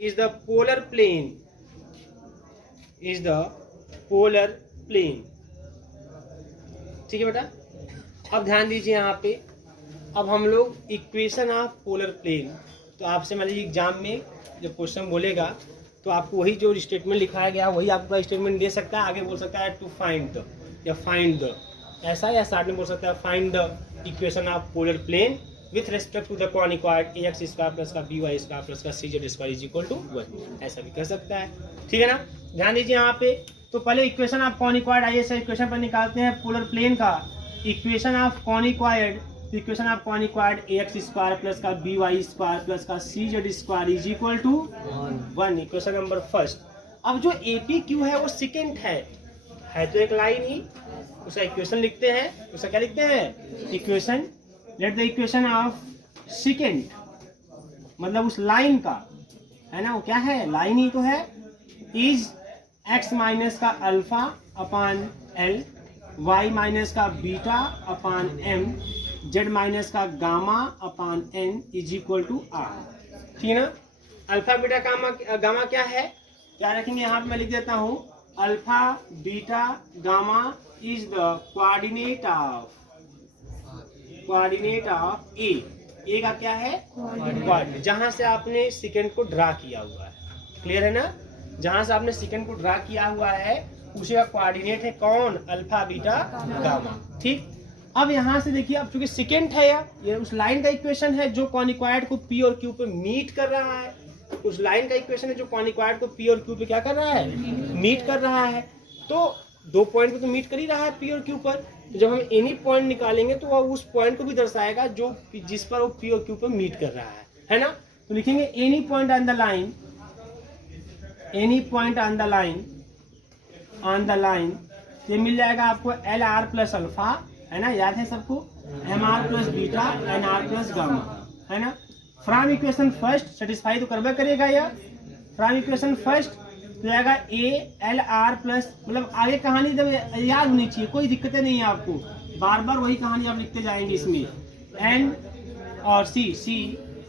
is the polar plane, is the polar plane। ठीक है बेटा, अब ध्यान दीजिए यहाँ पे। अब हम लोग इक्वेशन ऑफ पोलर प्लेन, तो आपसे मान लीजिए एग्जाम में जब क्वेश्चन बोलेगा तो आपको वही जो स्टेटमेंट लिखाया गया वही आपका स्टेटमेंट दे सकता है। आगे बोल सकता है टू फाइंड द, या फाइंड द, ऐसा, या स्टार्ट में बोल सकता है find the equation of polar plane with respect to the conicoid ax square plus का by स्क्वायर प्लस का cz square is equal to 1, ऐसा भी कर सकता है। ठीक है ना, ध्यान दीजिए यहाँ पे। तो पहले इक्वेशन ऑफ कॉनिक्वाड, आइए सर इक्वेशन पर निकालते हैं पोलर प्लेन का equation of conicoid. Equation of conicoid ax square plus का by स्क्वायर प्लस का cz square is equal to 1, equation number first. अब जो APQ है वो सेकेंड है तो एक लाइन ही, उसका इक्वेशन लिखते हैं। उसका क्या लिखते हैं? Equation. Let the equation of second, मतलब उस लाइन का, है ना, वो क्या है? लाइन ही तो है। इज x माइनस का alpha upon l, y minus का beta upon m, z minus का gamma upon n is equal to r। ठीक है ना, अल्फा बीटा गामा क्या है? क्या रखेंगे यहाँ पे? मैं लिख देता हूँ alpha beta gamma is the coordinate of A का क्या है? कोऑर्डिनेट, जहां से आपने सेकंड को ड्रा किया हुआ है। क्लियर है ना, जहां से आपने सेकंड को ड्रा किया हुआ है उसी का कोऑर्डिनेट है कौन? Alpha beta gamma. ठीक, अब यहाँ से देखिए, अब चूंकि सेकंड है ये उस लाइन का इक्वेशन है जो कॉनिक्वाड को पी और क्यू पे मीट कर रहा है। उस लाइन का इक्वेशन है जो कॉनिक्वाड को पी और क्यू पे क्या कर रहा है? मीट कर रहा है। तो दो पॉइंट पे तो मीट कर ही रहा है पी और क्यू पर। तो जब हम एनी पॉइंट निकालेंगे तो वह उस पॉइंट को भी दर्शाएगा जो जिस पर वो पी और क्यू पर मीट कर रहा है ना। तो लिखेंगे any point on the line, any point on the line, ये मिल जाएगा आपको एल आर प्लस अल्फा, है ना, याद है सबको, M R plus beta N R plus gamma, है ना। फ्रॉम इक्वेशन फर्स्ट सेटिस्फाई तो करवा करेगा या फ्रॉम इक्वेशन फर्स्ट तो आएगा ए एल आर प्लस, मतलब आगे कहानी जब याद होनी चाहिए, कोई दिक्कतें नहीं है आपको, बार बार वही कहानी आप लिखते जाएंगे इसमें। एन और C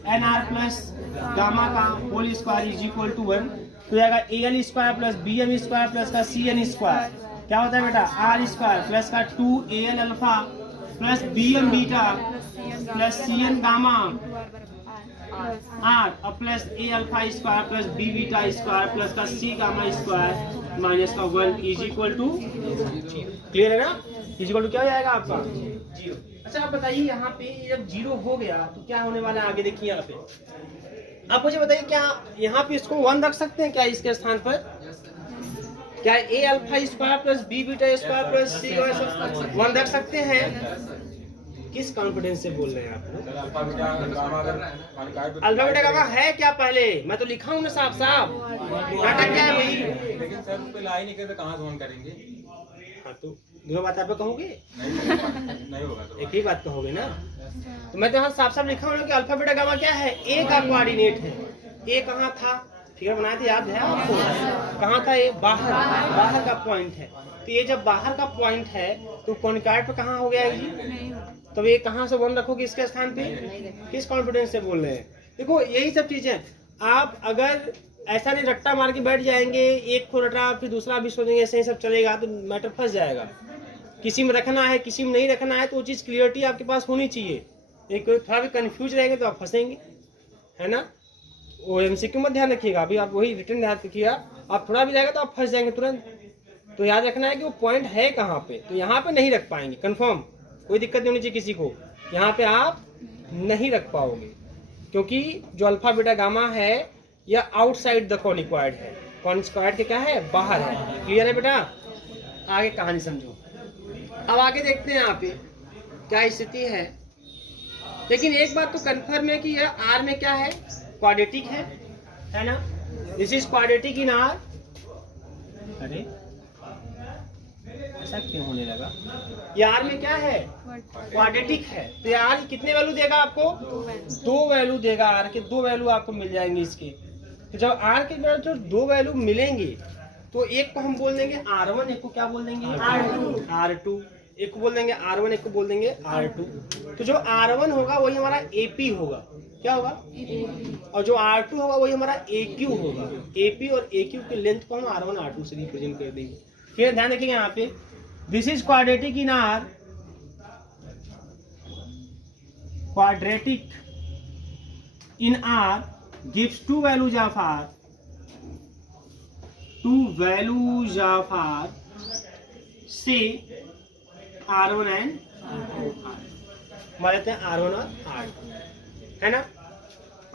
N R plus gamma का whole square is equal to 1, तो आएगा A L square plus B M square plus का सी एन स्क्वायर, क्या होता है बेटा? आर स्क्वायर प्लस का 2 A L alpha plus B M beta plus C N gamma R और plus A alpha square plus B beta square plus का C gamma square minus का 1 is equal to. Clear है ना? Is equal to क्या हो जाएगा आपका? 0। अच्छा आप बताइए यहाँ पे जब 0 हो गया तो क्या होने वाला है? आगे देखिए यहाँ पे, आप मुझे बताइए क्या यहाँ पे इसको 1 रख सकते हैं क्या इसके स्थान पर? क्या A alpha square plus B beta square plus C 1 रख सकते हैं? किस कॉन्फिडेंस से बोल रहे हैं आप? अल्फा बीटा गामा है क्या पहले? मैं तो लिखा हूँ ना साफ साफ, नाटक क्या है वही। लेकिन सर उस पे ला ही नहीं करते, कहाँ से ऑन करेंगे? हाँ तो दोनों बात आप कहोगे? नहीं होगा तो एक ही बात कहोगे ना। तो मैं तो यहाँ साफ साफ लिखा हूँ कि अल्फा बीटा गामा क्या है? ए का कोऑर्डिनेट है। ए कहाँ था? फिगर बनाए थे, याद है आपको? कहाँ था ये? बाहर का पॉइंट है। तो ये जब बाहर का पॉइंट है तो कॉनिक्वाड पे कहाँ हो गया ये? तो ये कहाँ से 1 रखोगे इसके स्थान पे? किस कॉन्फिडेंस से बोल रहे हैं? देखो यही सब चीजें, आप अगर ऐसा नहीं रट्टा मार के बैठ जाएंगे, एक को रटा फिर दूसरा भी सोचेंगे, ऐसे ही सब चलेगा तो मैटर फंस जाएगा। किसी में रखना है किसी में नहीं रखना है, तो वो चीज क्लियरिटी आपके पास होनी चाहिए। एक थोड़ा भी कंफ्यूज रहेंगे तो आप फंसेंगे, है ना। वो एमसीक्यू मत ध्यान रखिएगा, अभी आप वही रिटर्न ध्यान रखिएगा। आप थोड़ा भी रहेगा तो आप फंस जाएंगे तुरंत। तो याद रखना है कि वो पॉइंट है कहाँ पे, तो यहाँ पे नहीं रख पाएंगे कंफर्म, कोई दिक्कत नहीं होनी चाहिए किसी को। यहाँ पे आप नहीं रख पाओगे क्योंकि जो अल्फा बीटा गामा है या आउटसाइड द कॉनिक्वाड है, कॉनिक्वाड के क्या है? बाहर है। क्लियर है बेटा? आगे कहानी समझो। अब आगे देखते हैं यहाँ पे क्या स्थिति है। लेकिन एक बात तो कंफर्म है कि यह आर में क्या है? क्वाड्रेटिक है ना। This is quadratic in are. अरे ऐसा क्यों होने लगा? ये आर में क्या है? क्वाड्रेटिक है। तो आर कितने वैल्यू देगा आपको? 2 वैल्यू देगा। आर के 2 वैल्यू आपको मिल जाएंगे इसके। तो जब आर के जो 2 वैल्यू मिलेंगे तो एक को हम बोल देंगे R1, एक को क्या बोल देंगे? R2। एक को बोल देंगे R1, एक को बोल देंगे R2। तो जो R1 होगा वही हमारा AP होगा, क्या होगा, और जो R2 होगा वही हमारा AQ होगा। AP और AQ के लेंथ को हम R1 R2 से रिप्रेजेंट कर देंगे। फिर ध्यान रखिएगा यहाँ पे, this is quadratic in R, quadratic in R gives two values of R, two values of R, say R1 and मान लेते हैं R1 और R2, है ना।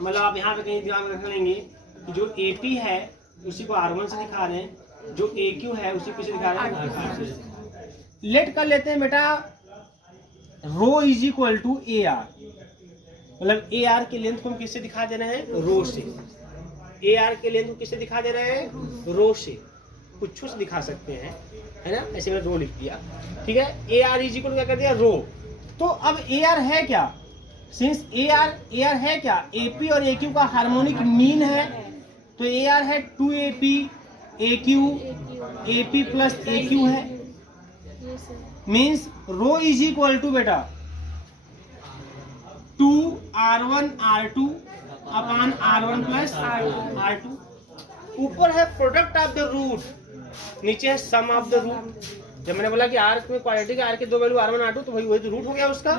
मतलब आप यहाँ पे कहीं ध्यान रख लेंगे कि जो AP है उसी को R1 से दिखा रहे हैं, जो AQ है उसी को से दिखा रहे हैं R2 से। लेट कर लेते हैं बेटा रो इज इक्वल टू AR, मतलब AR के लेंथ को हम किससे दिखा दे रहे हैं, रो से। AR के लेंथ को किससे दिखा दे रहे हैं, रो से। कुछ से दिखा सकते हैं, है ना, ऐसे मैंने रो लिख दिया, ठीक है। AR इज इक्वल क्या कर दिया, रो। तो अब AR है क्या, सिंस AR है क्या, AP और AQ का हार्मोनिक मीन है, तो AR है 2AP AQ, AP plus AQ है, means rho is equal to beta 2R1 R2 upon R1 plus R2। ऊपर है प्रोडक्ट ऑफ द रूट, नीचे है सम ऑफ द रूट। जब मैंने बोला कि R में क्वाड्रेटिक R के दो वैल्यू R1 R2, तो वही तो रूट हो गया उसका।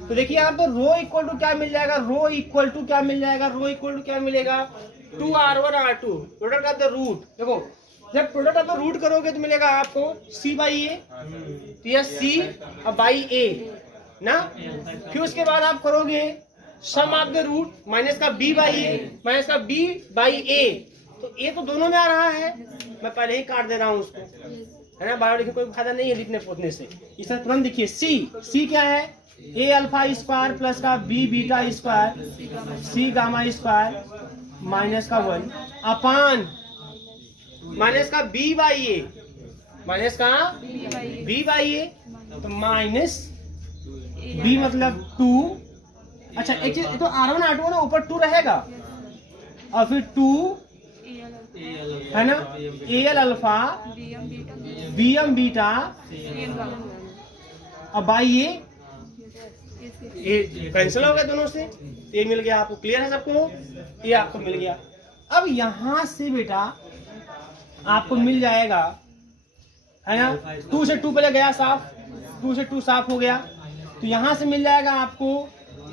तो देखिए यहाँ पे रो इक्वल टू क्या मिल जाएगा, रो इक्वल टू क्या मिल जाएगा, रो इक्वल टू क्या मिलेगा, 2R1 R2 product of the root. देखो जब प्रोडक्ट ऑफ द रूट करोगे तो मिलेगा आपको C बाई ए, तो यह C बाई ए ना। फिर उसके बाद आप करोगे सम ऑफ द रूट माइनस का B बाई ए, माइनस का B बाई ए, तो ए तो दोनों में आ रहा है, मैं पहले ही काट दे रहा हूँ उसको, है ना। बार लिखने कोई फायदा नहीं है लिखने पोतने से। इस तुरंत देखिए C क्या है, A अल्फा स्क्वायर प्लस का B beta square C gamma square minus का 1 अपान माइनस का B बाई ए, माइनस का B बाई ए, तो माइनस B मतलब 2। अच्छा एक चीज तो R1 R2 ना ऊपर 2 रहेगा और फिर 2 है ना, AL अल्फा BM बीटा अब बाई ये कैंसिल हो गया दोनों से, ये मिल गया आपको। क्लियर है सबको, ये आपको मिल गया। अब यहां से बेटा आपको मिल जाएगा, है ना, 2 से 2 पहले गया साफ, 2 से 2 साफ हो गया, तो यहां से मिल जाएगा आपको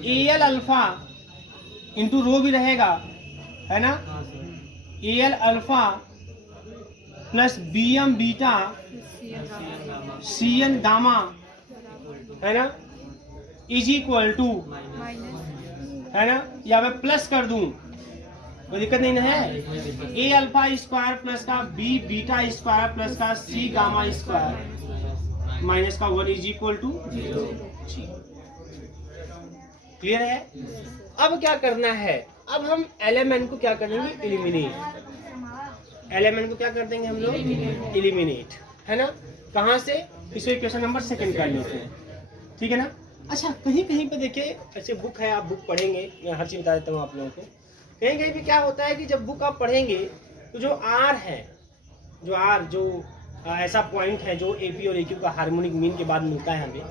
AL अल्फा इंटू रो भी रहेगा, है ना, AL alpha plus BM beta CN gamma, है ना, इज इक्वल टू, है ना, या मैं प्लस कर दूं कोई दिक्कत नहीं ना है, A अल्फा स्क्वायर प्लस का B बीटा स्क्वायर प्लस का C गामा स्क्वायर माइनस का 1 इज इक्वल टू 0। क्लियर है। अब क्या करना है, अब हम एलिमेंट को क्या करेंगे, एलिमिनेट। एलिमेंट को क्या कर देंगे हम लोग, एलिमिनेट, है ना। कहाँ से, इसको इक्वेशन नंबर 2 कर लेते हैं, ठीक है ना। अच्छा कहीं कहीं पे देखिए ऐसे बुक है, आप बुक पढ़ेंगे, मैं हर चीज बता देता हूँ आप लोगों को। कहीं कहीं पे क्या होता है कि जब बुक आप पढ़ेंगे तो जो R है, जो R जो ऐसा पॉइंट है जो AP और AQ का हार्मोनिक मीन के बाद मिलता है हमें,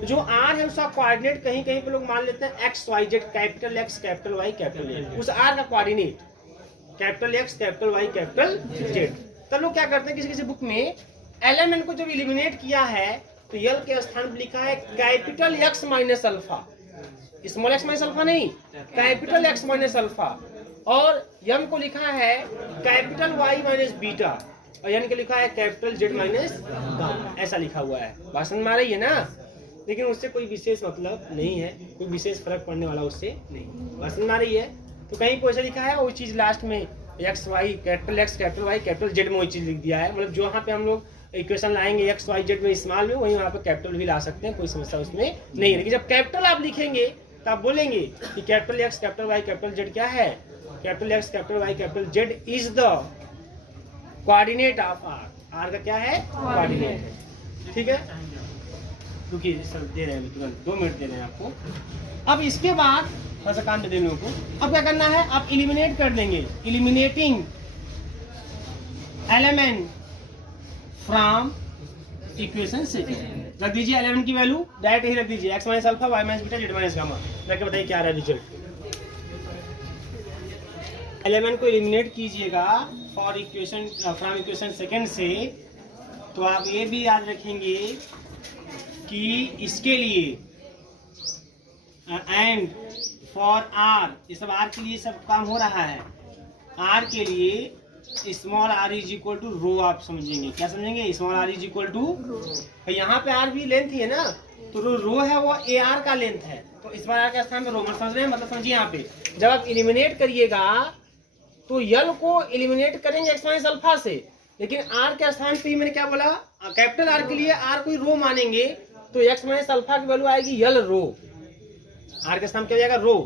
तो जो R है उसका कोऑर्डिनेट कहीं कहीं पे लोग मान लेते हैं XYZ, capital X capital Y capital Z, उस R का coordinate capital X capital Y capital Z। तब लोग क्या करते हैं, किसी किसी बुक में एलिमेंट को जब इलिमिनेट किया है तो यल के स्थान पर लिखा है capital X minus alpha, small x minus alpha नहीं, कैपिटल X माइनस अल्फा, और यम को लिखा है कैपिटल Y माइनस बीटा, और यन को लिखा है कैपिटल Z माइनस गामा, ऐसा लिखा हुआ है। बात समझ में आ रही है ना। लेकिन उससे कोई विशेष मतलब नहीं है, कोई विशेष फर्क पड़ने वाला उससे नहीं। बात समझ में आ रही है। तो कहीं कोई ऐसा लिखा है वो चीज लास्ट में X Y capital X capital Y capital Z में वही चीज लिख दिया है, मतलब जो यहाँ पे हम लोग इक्वेशन लाएंगे एक्स वाई जेड में स्मॉल में, वही वहाँ पे कैपिटल भी ला सकते हैं, कोई समस्या उसमें नहीं है। लेकिन जब कैपिटल आप लिखेंगे तो आप बोलेंगे कि capital X capital Y capital Z क्या है, capital X capital Y capital Z is the coordinate of R। R का क्या है, कोऑर्डिनेट है। ठीक है, रुकिए सर दे रहे हैं तुरंत, 2 मिनट दे रहे हैं आपको। अब इसके बाद थोड़ा सा काम दे दें लोगों को। अब क्या करना है, आप इलिमिनेट कर देंगे, इलिमिनेटिंग एलिमेंट फ्रॉम इक्वेशन 6। रख दीजिए 11 की वैल्यू डायरेक्ट ही रख दीजिए, x minus alpha Y minus beta Z minus gamma. रख के बताइए क्या आ रहा है रिजल्ट। 11 को एलिमिनेट कीजिएगा for equation from equation second से, तो आप ये भी याद रखेंगे कि इसके लिए एंड फॉर आर, ये सब आर के लिए सब काम हो रहा है। आर के लिए small R is equal to rho आप समझेंगे, क्या समझेंगे? Small R is equal to, यहाँ पे आर भी लेंथ ही है ना, तो रो है वो ए आर का लेंथ है, तो स्मॉल आर के स्थान पे रो मत समझ रहे हैं। मतलब समझिए यहाँ पे जब आप एलिमिनेट करिएगा तो यल को एलिमिनेट करेंगे एक्स माइनस अल्फा से, लेकिन आर के स्थान पे ही मैंने क्या बोला, कैपिटल आर के लिए आर कोई रो मानेंगे तो एक्स माइनस अल्फा की वैल्यू आएगी यल रो, आर के स्थान क्या हो जाएगा रो,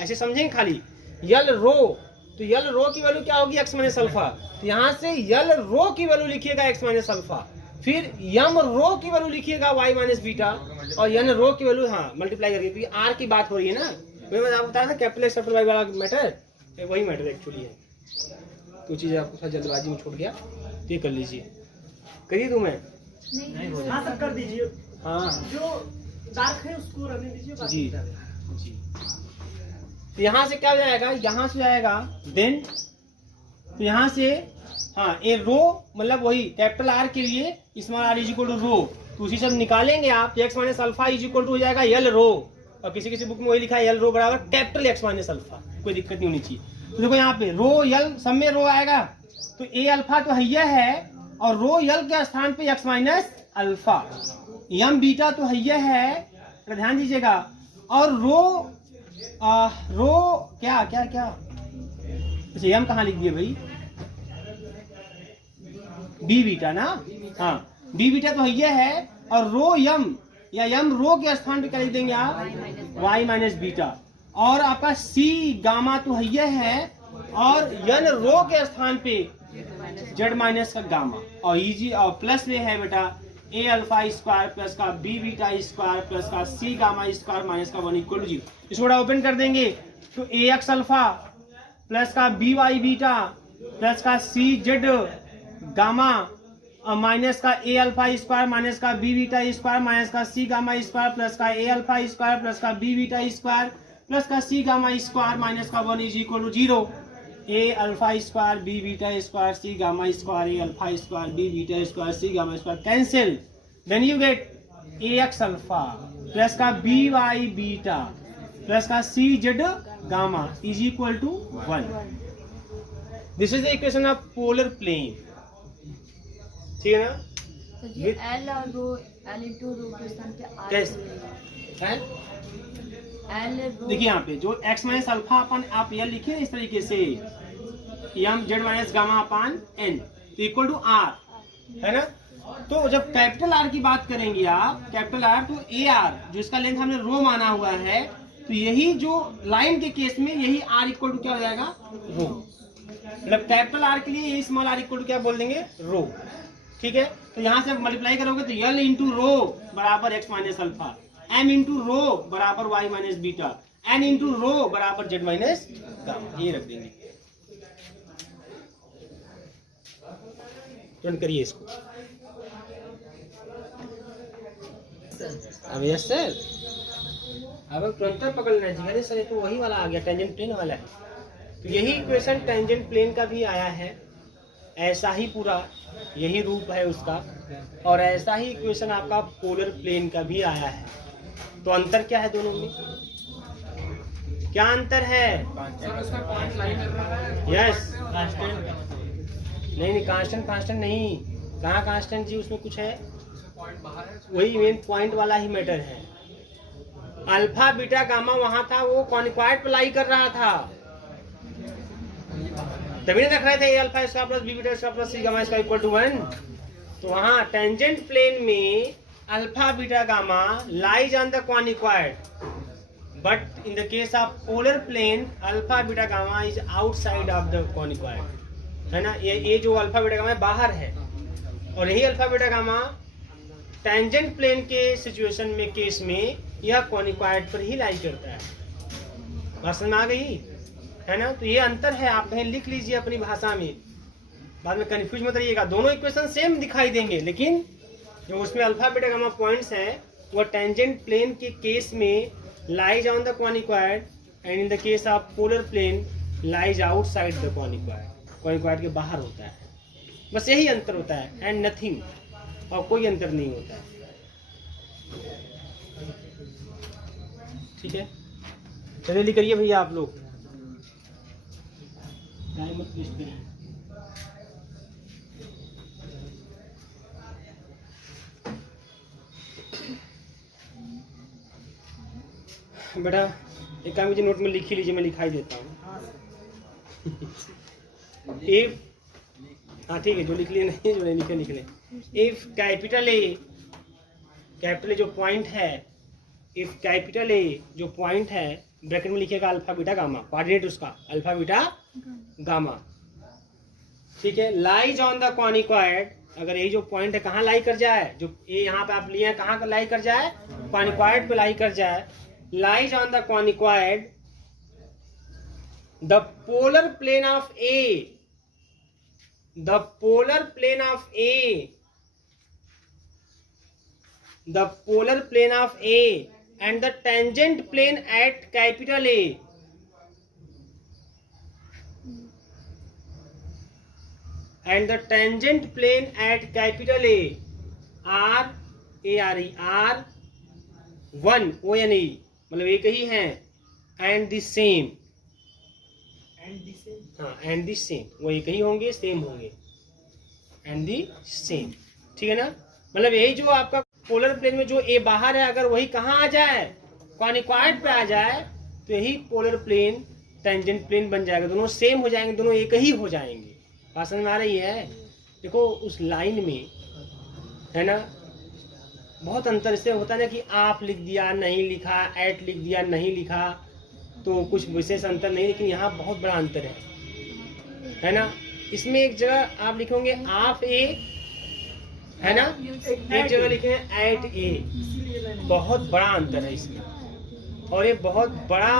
ऐसे समझेंगे खाली यल रो, तो यल रो की वैल्यू क्या होगी एक्स माइनस अल्फा, तो यहाँ से यल रो की वैल्यू लिखिएगा एक्स माइनस अल्फा, फिर यम रो की वैल्यू लिखिएगा वाई माइनस बीटा, और यन रो की वैल्यू हाँ मल्टीप्लाई करके, क्योंकि आर की बात हो रही है ना, मैं आपको बताया ना कैपिटल एक्स कैपिटल वाई वाला मैटर, वही मैटर एक्चुअली है। तो चीज़ आपको थोड़ा जल्दबाजी में छूट गया, ये कर लीजिए, करिए दूं मैं हाँ सर कर दीजिए, हाँ जो डार्क है उसको रहने दीजिए, बाकी जी जी। तो यहाँ से क्या हो जाएगा, यहाँ से जाएगा देन, तो यहाँ से हाँ ए रो मतलब वही कैपिटल आर के लिए small R is equal to rho, तो उसी सब निकालेंगे आप, X minus alpha is equal to हो जाएगा यल रो, और किसी किसी बुक में वही लिखा है यल रो बराबर कैपिटल एक्स माइनस अल्फा, कोई दिक्कत नहीं होनी चाहिए। तो देखो यहाँ पे रो यल सब में रो आएगा, तो ए अल्फा तो हैया है, और रो यल के स्थान पे एक्स माइनस अल्फा, यम बीटा तो हैया है, ध्यान दीजिएगा, और रो क्या क्या क्या, अच्छा यम कहाँ लिख दिए भाई, बी बीटा ना, हाँ बी बीटा तो हैया है, और रो यम या यम रो के स्थान पे क्या लिख देंगे आप, वाई माइनस बीटा, और आपका सी गामा तो हैया है, और यन रो के स्थान पे जेड माइनस का गामा, और इजी और प्लस में है बेटा ए अल्फा स्क्वायर प्लस का बी बीटा स्क्वायर प्लस का सी गामा स्क्वायर माइनस का 1 इक्वल टू 0। इसको बड़ा ओपन कर देंगे तो ए एक्स अल्फा प्लस का बी वाई बीटा प्लस का सी जेड गामा और माइनस का ए अल्फा स्क्वायर माइनस का बी बीटा स्क्वायर माइनस का सी गामा स्क्वायर प्लस का ए अल्फा स्क्वायर प्लस का बी बीटा स्क्वायर प्लस का C gamma square minus का 1 is equal to 0। A alpha square B beta square C gamma square A alpha square B beta square C gamma square cancel, then you get A X alpha plus का B Y beta plus का C Z gamma is equal to 1। This is the equation of polar plane, ठीक है ना। तो ये L और रो L into rho के स्थान पे R कैसे L रो, देखिए यहाँ पे जो x माइनस अल्फा अपन आप यह लिखिए इस तरीके से यम Z minus gamma upon n तो इक्वल टू r है ना। तो जब कैपिटल R की बात करेंगे आप कैपिटल R तो ए आर जो इसका लेंथ हमने रो माना हुआ है, तो यही जो लाइन के केस में यही r इक्वल टू क्या हो जाएगा रो, मतलब कैपिटल R के लिए यही स्मॉल r इक्वल टू क्या बोल देंगे रो, ठीक है। तो यहाँ से मल्टीप्लाई करोगे तो यल इंटू रो बराबर X minus alpha, M into rho बराबर Y minus beta, N into rho बराबर जेड माइनस गामा, ये रख देंगे। रन करिए इसको। अब यस सर, अब तुरंत पकड़ना है। अरे सर ये तो वही वाला आ गया, टेंजेंट प्लेन वाला है। तो यही इक्वेशन टेंजेंट प्लेन का भी आया है, ऐसा ही पूरा यही रूप है उसका, और ऐसा ही इक्वेशन आपका पोलर प्लेन का भी आया है। तो अंतर क्या है दोनों में, क्या अंतर है? यस नहीं कांस्टेंट नहीं, कहाँ कांस्टेंट जी, उसमें कुछ है, वही मेन पॉइंट वाला ही मैटर है। अल्फा बीटा गामा वहां था, वो कॉन्क्वाइट पे लाई कर रहा था, तभी नहीं रख रहे थे A alpha square plus B beta square plus C gamma square equal to 1। तो वहां टेंजेंट प्लेन में alpha beta gamma lies on the conicoid, but in the case of polar plane alpha beta gamma is outside of the conicoid, है ना। ये जो alpha beta gamma बाहर है, और यही alpha beta gamma tangent plane के सिचुएशन में केस में यह कॉन्क्वाइट पर ही लाई करता है। बात समझ में आ गई है ना। तो ये अंतर है, आप कहीं लिख लीजिए अपनी भाषा में, बाद में कंफ्यूज मत रहिएगा। दोनों इक्वेशन सेम दिखाई देंगे, लेकिन जो उसमें अल्फा बीटा गामा पॉइंट्स हैं वो टेंजेंट प्लेन के केस में lies on the conicoid and in the case of polar plane lies outside the conicoid, conicoid के बाहर होता है। बस यही अंतर होता है एंड नथिंग, और कोई अंतर नहीं होता है। ठीक है, चलिए लिख करिए भैया आप लोग, टाइम मत वेस्ट करिए। बेटा एक काम कीजिए, नोट में लिख ही लीजिए, मैं लिखाई देता हूँ। इफ, हाँ ठीक है, जो लिख लिए नहीं, जो नहीं लिखे लिख लें। इफ कैपिटल ए जो पॉइंट है, इफ कैपिटल ए जो पॉइंट है, ब्रैकेट में लिखेगा अल्फा बीटा गामा, कोऑर्डिनेट उसका अल्फा बीटा गामा, ठीक है। लाइज ऑन द क्वानिक्वायड, अगर यही जो पॉइंट है कहाँ लाई कर जाए, जो ये यहाँ पे आप लिए हैं कहाँ लाई कर जाए, क्वानिक्वायड पे लाई कर जाए। Lies on the conicoid the polar plane of A, the polar plane of A, the polar plane of A and the tangent plane at capital A, and the tangent plane at capital A are are one one e, मतलब एक ही हैं, and the same, हाँ and the same, वो एक ही होंगे, same होंगे, and the same, ठीक है ना। मतलब यही जो आपका पोलर प्लेन में जो ए बाहर है, अगर वही कहाँ आ जाए, क्वानिक्वायड पे आ जाए, तो यही पोलर प्लेन टेंजेंट प्लेन बन जाएगा, दोनों सेम हो जाएंगे, दोनों एक ही हो जाएंगे। बात समझ में आ रही है? देखो उस लाइन में है ना बहुत अंतर इससे होता है ना कि आप लिख दिया नहीं लिखा, एट लिख दिया नहीं लिखा, तो कुछ विशेष अंतर नहीं, लेकिन यहाँ बहुत बड़ा अंतर है ना। इसमें एक जगह आप लिखोगे आप ए, है ना, एक जगह लिखे हैं एट ए, बहुत बड़ा अंतर है इसमें, और ये बहुत बड़ा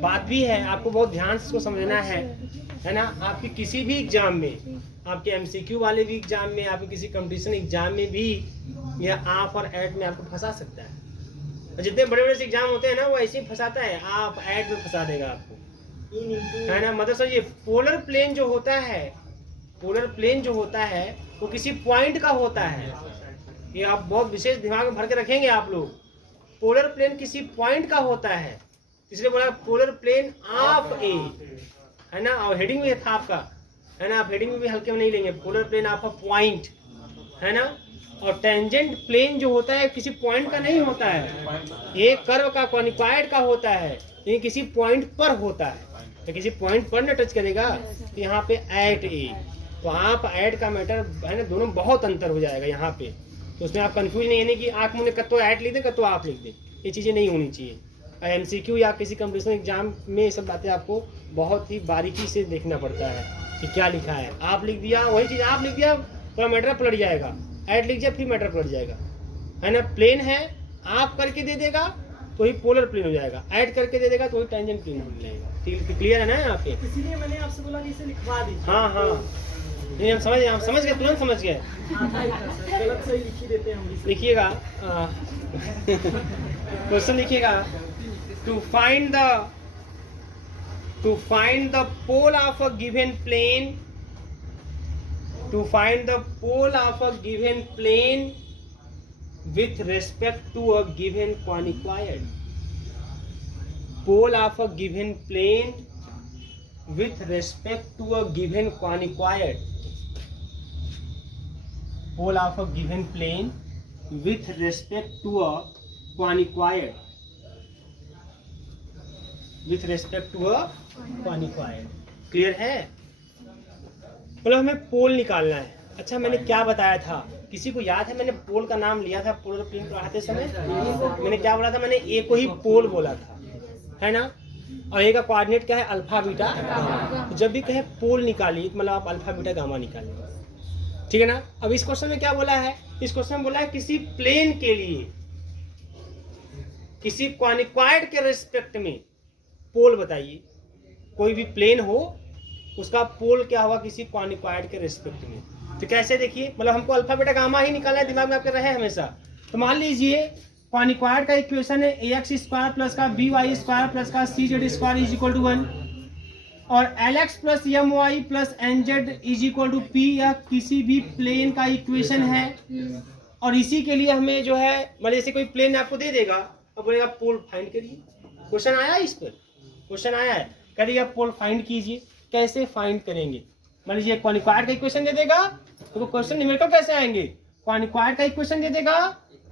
बात भी है, आपको बहुत ध्यान से इसको समझना है ना। आपकी किसी भी एग्जाम में, आपके एमसीक्यू वाले भी एग्जाम में, आपके किसी कंपटीशन एग्जाम में भी यह आप और एट में आपको फंसा सकता है। जितने बड़े बड़े एग्जाम होते हैं ना वो ऐसे ही फंसाता है, आप एट में फंसा देगा आपको, है ना। मतलब समझिए पोलर प्लेन जो होता है, पोलर प्लेन जो होता है वो किसी पॉइंट का होता है, ये आप बहुत विशेष दिमाग में भर के रखेंगे आप लोग। पोलर प्लेन किसी पॉइंट का होता है, इसलिए बोला पोलर प्लेन ऑफ ए, है ना। और हेडिंग में था आपका, है ना, आप हेडिंग में भी हल्के में नहीं लेंगे, polar plane of a point, है ना। और टेंजेंट प्लेन जो होता है किसी पॉइंट का नहीं होता है, ये कर्व का, क्वानिक्वायड का होता है, ये किसी पॉइंट पर होता है, तो किसी पॉइंट पर न टच करेगा, तो यहाँ पे एट ए, तो आप ऐड का मैटर है ना, दोनों बहुत अंतर हो जाएगा यहाँ पे। तो उसमें आप कंफ्यूज नहीं है कि आँख मुझे कत्तो ऐड लिख दें कत्तो आप लिख दें, ये चीज़ें नहीं होनी चाहिए। एमसीक्यू या किसी कंपटीशन एग्जाम में ये सब बातें आपको बहुत ही बारीकी से देखना पड़ता है कि क्या लिखा है। आप लिख दिया वही चीज़, आप लिख दिया पूरा मैटर पलट जाएगा, ऐड लिख दिया फिर मैटर पलट जाएगा, है ना। प्लेन है आप करके दे देगा तो ही पोलर प्लेन हो जाएगा, ऐड करके दे देगा तो ही टेंजेंट प्लेन हो जाएगा। ठीक, क्लियर है ना यहाँ पे? इसीलिए मैंने आपसे बोला कि इसे लिखवा दीजिए। हाँ नहीं, हम समझ गए, तुरंत समझ गए। गलत सही लिख ही देते हैं हम। लिखिएगा क्वेश्चन लिखिएगा, to find the pole of a given plane, to find the pole of a given plane with respect to a given quaniquired, pole of a given plane with respect to a given quaniquired, pole of a given plane with respect to a quaniquired, with respect to a quaniquired। Clear है? मतलब हमें पोल निकालना है। अच्छा मैंने क्या बताया था, किसी को याद है? मैंने पोल का नाम लिया था पोलर प्लेन पढ़ाते समय, मैंने क्या बोला था? मैंने ए को ही पोल बोला था, है ना। और ए का कोऑर्डिनेट क्या है? Alpha beta. तो जब भी कहे पोल निकालिए मतलब आप अल्फा बीटा गामा निकालिए, ठीक है ना। अब इस क्वेश्चन में क्या बोला है? इस क्वेश्चन में बोला है किसी प्लेन के लिए, किसी क्वानिक्वायड के रिस्पेक्ट में पोल बताइए। कोई भी प्लेन हो उसका पोल क्या होगा किसी क्वानिक्वायड के रिस्पेक्ट में। तो कैसे देखिए, मतलब हमको अल्फा बीटा गामा ही निकालना है, दिमाग में आपके रहे हमेशा। तो मान लीजिए क्वानिक्वायड का इक्वेशन है ax स्क्वायर प्लस का by स्क्वायर प्लस का cz square is equal to 1 और lx plus my plus nz is equal to p, यह किसी भी प्लेन का इक्वेशन है। और इसी के लिए हमें जो है, मतलब जैसे कोई प्लेन आपको दे देगा और बोलेगा पोल फाइंड करिए। क्वेश्चन आया है, इस पर क्वेश्चन आया है, करिए आप पोल फाइंड कीजिए। कैसे फाइंड करेंगे? मान लीजिए क्वानिक्वायड का इक्वेशन दे देगा, तो क्वेश्चन न्यूमेरिकल कैसे आएंगे? क्वानिक्वायड का इक्वेशन दे देगा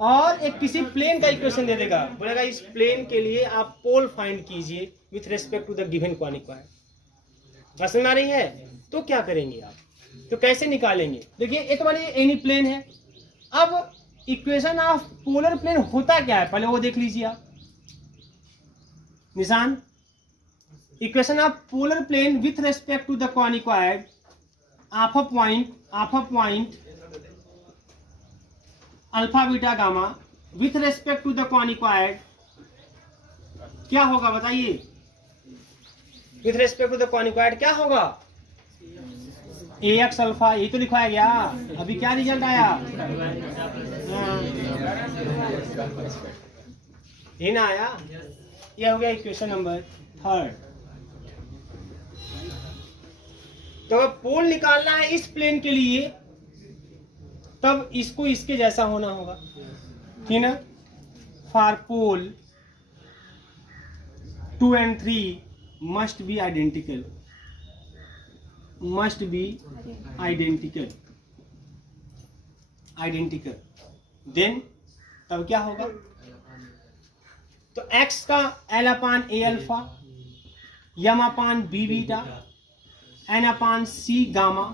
और एक किसी प्लेन का इक्वेशन दे देगा, बोलेगा इस प्लेन के लिए आप पोल फाइंड कीजिए with respect to the given conicoid. समझ में आ रही है? तो क्या करेंगे आप, तो कैसे निकालेंगे? देखिए एक बार ये एनी प्लेन है। अब इक्वेशन ऑफ पोलर प्लेन होता क्या है, पहले वो देख लीजिए आप। निशान, equation of polar plane with respect to the conicoid of a point alpha beta gamma with respect to the conicoid क्या होगा बताइए? With respect to the conicoid क्या होगा? ax अल्फा, यही तो लिखवाया गया। अभी क्या रिजल्ट आया? ये ना आया? यह हो गया इक्वेशन नंबर 3। तो अब पोल निकालना है इस प्लेन के लिए, तब इसको इसके जैसा होना होगा, ठीक ना? For pole 2 and 3 must be identical, then तब क्या होगा? तो x का l upon a alpha, m upon b beta, n upon c gamma,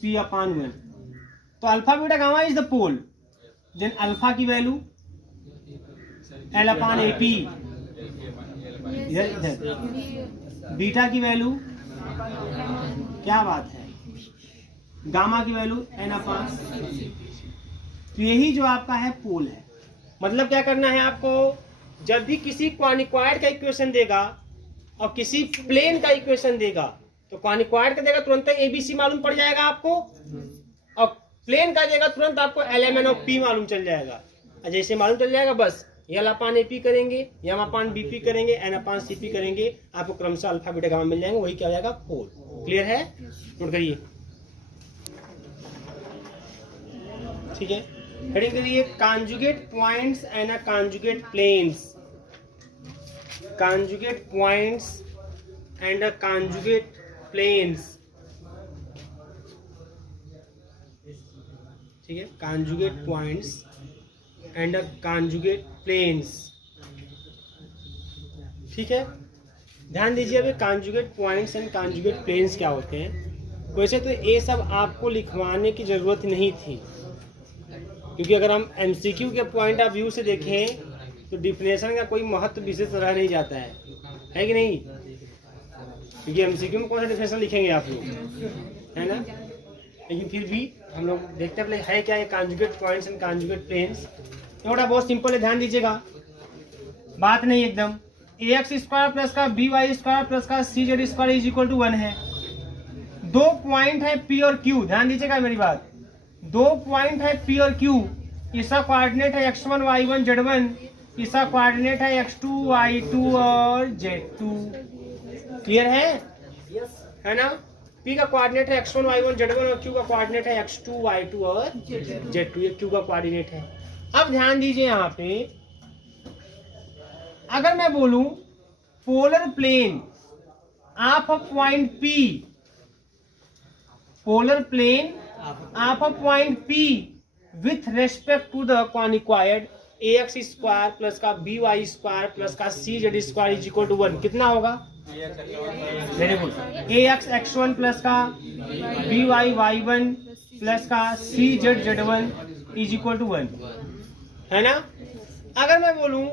p upon 1। तो alpha beta gamma is the pole, then alpha की value l upon A P, beta की value, क्या बात है, गामा की value n अपान। तो यही जो आपका है पोल है। मतलब क्या करना है आपको, जब भी किसी क्वानिक्वायड का इक्वेशन देगा और किसी प्लेन का इक्वेशन देगा, तो क्वानिक्वायड का देगा तुरंत एबीसी मालूम पड़ जाएगा आपको, और प्लेन का देगा तुरंत आपको एलएमएन और पी मालूम चल जाएगा। और जैसे मालूम चल जाएगा बस एल अपान एपी करेंगे, एम अपान बीपी करेंगे, एन अपान सीपी करेंगे, आपको क्रमशः अल्फा बीटा गामा मिल जाएंगे। वही क्या हो जाएगा? पोल। क्लियर है? नोट करिए, ठीक है। हेडिंग करिए conjugate points and a conjugate planes, conjugate points and a conjugate planes, ठीक है। Conjugate points and a conjugate planes, ठीक है। ध्यान दीजिए, अभी conjugate points and conjugate planes क्या होते हैं। वैसे तो ये सब आपको लिखवाने की जरूरत नहीं थी, क्योंकि अगर हम एमसीक्यू के पॉइंट ऑफ व्यू से देखें तो डिफिनेशन का कोई महत्व विशेष रह नहीं जाता है कि नहीं? क्योंकि एमसीक्यू में कौन सा डिफिनेशन लिखेंगे आप लोग, है ना? लेकिन फिर भी हम लोग देखते हैं है क्या है conjugate points and conjugate planes. थोड़ा बहुत सिंपल है, ध्यान दीजिएगा, बात नहीं एकदम। ax स्क्वायर प्लस का by स्क्वायर प्लस का cz square is equal to 1 है। दो पॉइंट है p और q, ध्यान दीजिएगा मेरी बात, दो पॉइंट है p और q। इसका कोऑर्डिनेट है x1 y1 z1, इसका कोऑर्डिनेट है x2 y2 और z2। क्लियर है ना? p का कोऑर्डिनेट है x1 y1 z1 और q का कोऑर्डिनेट है x2 y2 और z2, ये q का कोऑर्डिनेट है। अब ध्यान दीजिए यहाँ पे, अगर मैं बोलूं polar plane of a point P, polar plane of a point P with respect to the conicoid ax square plus का by स्क्वायर प्लस का cz square is equal to 1, कितना होगा? Very good. ax x1 plus का by y1 plus का cz z1 is equal to 1, है ना? अगर मैं बोलूं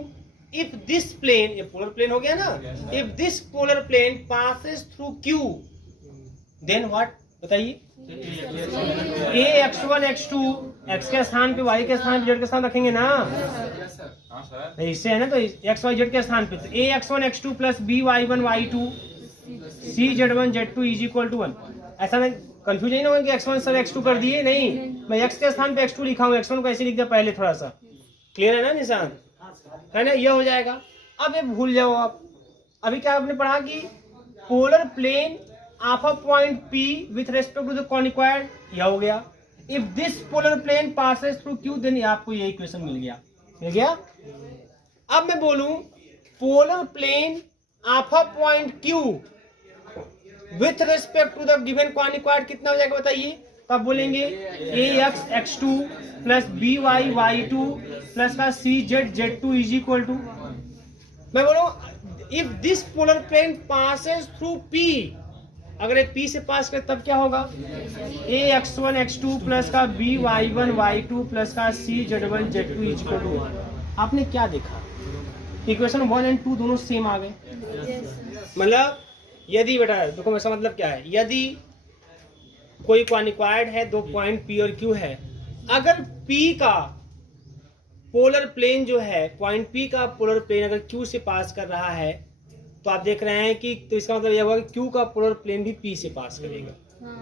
इफ दिस प्लेन, ये पोलर प्लेन हो गया ना, if this polar plane passes through Q, then what बताइए? a x1 x2, x के स्थान पे y के स्थान पे z के स्थान रखेंगे ना, इससे है ना, तो x y z के स्थान पे, तो a x1 x2 plus b y1 y2 c z1 z2 is equal to 1। ऐसा मैं कंफ्यूजन नहीं होगा कि x1 सर x2 कर दिए, नहीं, मैं x के स्थान पे x2 लिखा हूँ, x1 को ऐसे लिख दिया पहले थोड़ा सा। क्लियर है ना निशान, है ना, ये हो जाएगा। अब ये भूल जाओ आप। अभी क्या आपने पढ़ा कि polar plane of a point P with respect to the conicoid, यह हो गया। If this polar plane passes through Q, then आपको ये इक्वेशन मिल गया। अब मैं बोलूं polar plane of a point Q with respect to the given conicoid कितना हो जाएगा बताइए। तब बोलेंगे ax x2 plus by y2 plus का cz z2 is equal to, मैं बोलूं if this polar plane passes through P, अगर ये P से पास करे तब क्या होगा, ax1 x2 प्लस का by1 y2 प्लस का cz1 z2 is equal to. आपने क्या देखा, इक्वेशन 1 और 2 दोनों सेम आ गए। मतलब यदि बेटा देखो इसका मतलब क्या है, यदि कोई कॉनिक्वायड है, दो पॉइंट P और Q है, अगर P का पोलर प्लेन जो है, पॉइंट P का पोलर प्लेन अगर Q से पास कर रहा है, तो आप देख रहे हैं कि तो इसका मतलब यह हुआ कि Q का पोलर प्लेन भी P से पास करेगा।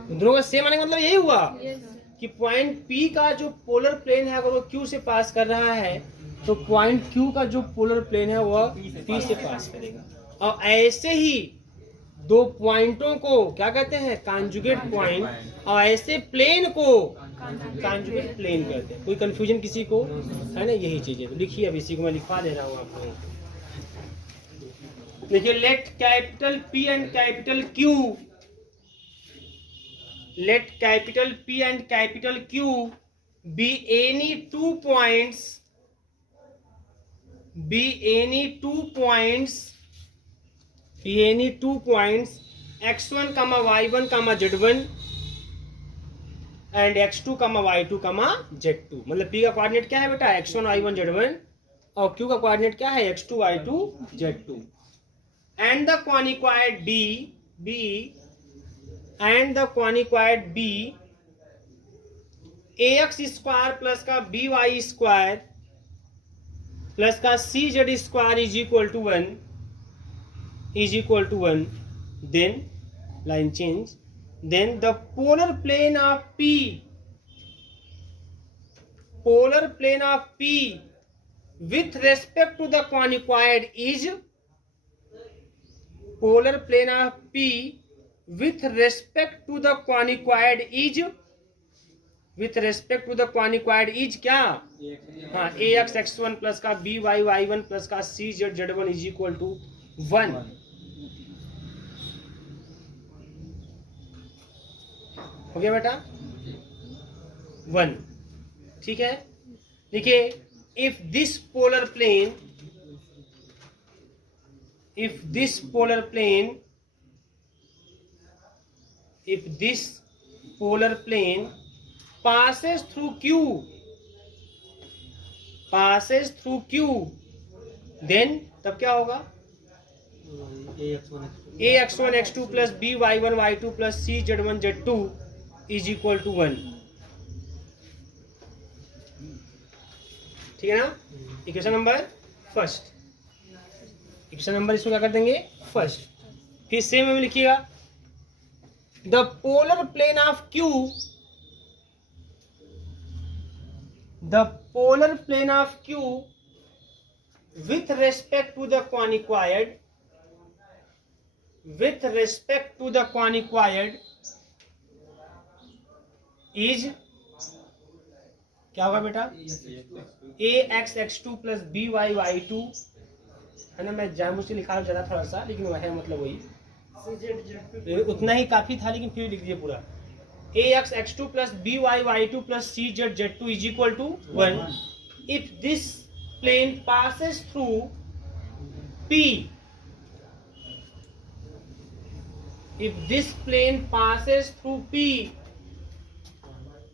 दोनों का सेम आने का मतलब यही हुआ कि पॉइंट P का जो पोलर प्लेन है अगर वो Q से पास कर रहा है, तो पॉइंट Q का जो पोलर प्लेन है वह P से पास करेगा। और ऐसे ही दो पॉइंटों को क्या कहते हैं, कॉन्जुगेट पॉइंट, और ऐसे प्लेन को कॉन्जुगेट प्लेन कहते हैं। कोई कंफ्यूजन किसी को है ना, यही चीज है। तो लिखिए, अब इसी को मैं लिखवा दे रहा हूँ आपको। देखिए, let capital P and capital Q, let capital P and capital Q be any 2 points, be any 2 points, be any 2 points x1, y1, z1 and x2, y2, z2। मतलब P का कोऑर्डिनेट क्या है बेटा, x1, y1, z1, और Q का coordinate क्या है, x2, y2, z2। and the conicoid B and the conicoid B ax square plus का by स्क्वायर प्लस का cz square is equal to 1, is equal to 1, then line change, then the polar plane of P, polar plane of P with respect to the conicoid is, polar plane of P with respect to the conicoid is, with respect to the conicoid is क्या, हाँ, ax x1 plus का by y1 plus का cz z1 is equal to 1। हो गया बेटा 1, ठीक है। देखिए, if this polar plane, if this polar plane, if this polar plane passes through Q, passes through Q, then तब क्या होगा, ax1 x2 plus by1 y2 plus cz1 z2 is equal to 1। ठीक है ना, equation number first, equation number इसको क्या कर देंगे, फर्स्ट। फिर सेम में लिखिएगा, the polar plane of Q, the polar plane of Q with respect to the conicoid, with respect to the conicoid is क्या होगा बेटा, ax x2 plus by y2, है ना, मैं जानबूझ से लिखा ज्यादा थोड़ा सा, लेकिन वह है मतलब वही उतना ही काफी था, लेकिन फिर लिख दिए पूरा, ax x2 plus by y2 plus cz z2 is equal to 1 if this plane passes through P, if this plane passes through P,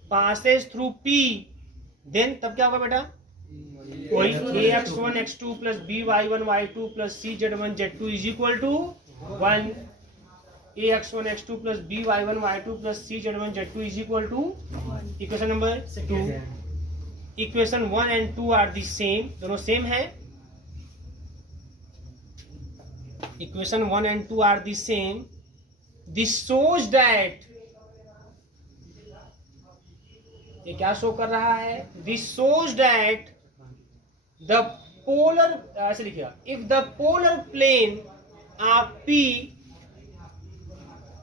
passes through P, then तब क्या होगा बेटा, वही ax1 x2 plus by1 y2 plus cz1 z2 is equal to 1, ax1 x2 plus by1 y2 plus cz1 z2 is equal to, equation number 2। Equation 1 and 2 are the same, दोनों same है। Equation 1 and 2 are the same. This shows that ये क्या शो कर रहा है? This shows that the polar, ऐसे लिखिएगा, if the polar plane of P,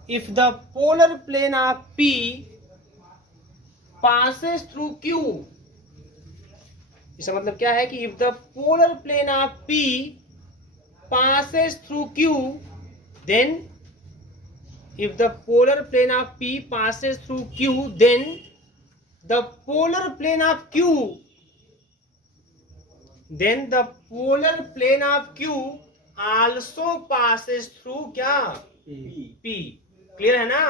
if the polar plane of P passes through Q, इसका मतलब क्या है कि if the polar plane of P passes through Q, then if the polar plane of P passes through Q, then the polar plane of Q, then the polar plane of Q also passes through क्या? P। Clear है ना?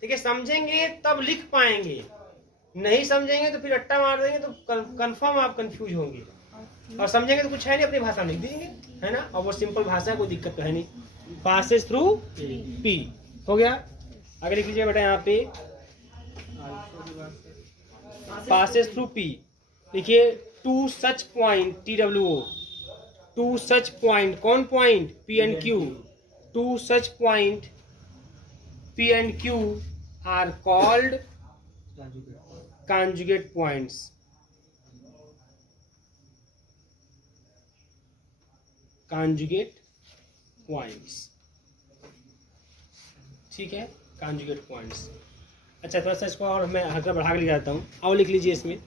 ठीक है, समझेंगे तब लिख पाएंगे, नहीं समझेंगे तो फिर रट्टा मार देंगे तो कंफर्म आप कंफ्यूज होंगे, और समझेंगे तो कुछ है नहीं, अपनी भाषा में लिख देंगे, है ना? और वो सिंपल भाषा है, कोई दिक्कत तो है नहीं। पासेस थ्रू P हो गया। आगे लिख लीजिए बेटा, यहाँ पे पासेस थ्रू P लिखिए, two such point TWO, two such point, कौन point? P and Q, two such point P and Q are called conjugate points। conjugate points, ठीक है, conjugate points। अच्छा, थोड़ा सा इसको और मैं हल्का बढ़ा के लिख जाता हूँ, और लिख लीजिए इसमें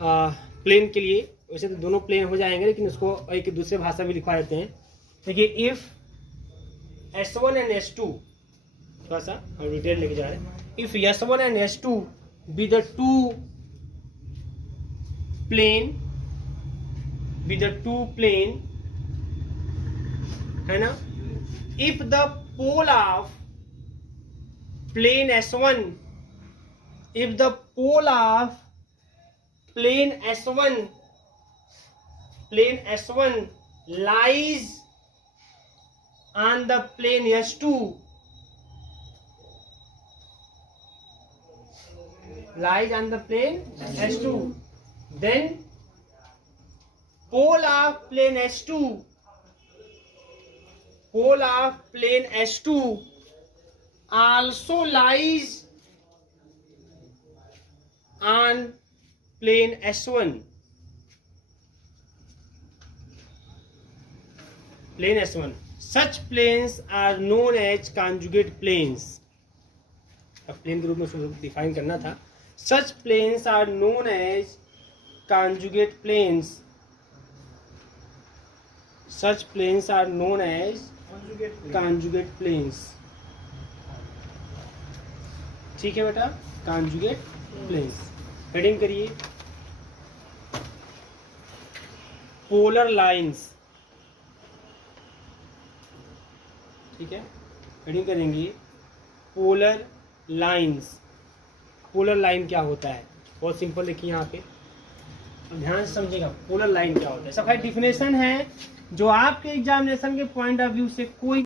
प्लेन के लिए, वैसे तो दोनों प्लेन हो जाएंगे, लेकिन उसको एक दूसरे भाषा में लिखवा देते हैं। देखिए, इफ S1 and S2, थोड़ा सा हम डिटेल लेके जा रहे हैं, if S1 and S2 be the two plane, है ना? if the pole of plane S1, if the pole of plane S1 lies on the plane S2, lies on the plane S2, then pole of plane S2 also lies on plane S1, plane S1, such planes are known as conjugate planes। अब plane के रूप में उसको define करना था। Such planes are known as conjugate planes, such planes are known as conjugate planes। ठीक है बेटा, conjugate planes। हेडिंग करिए, पोलर लाइंस, ठीक है, हेडिंग करेंगे पोलर लाइंस। पोलर लाइन क्या होता है? बहुत सिंपल लिखिए यहाँ पे, ध्यान से समझिएगा पोलर लाइन क्या होता है। सबका डेफिनेशन है जो आपके एग्जामिनेशन के पॉइंट ऑफ व्यू से कोई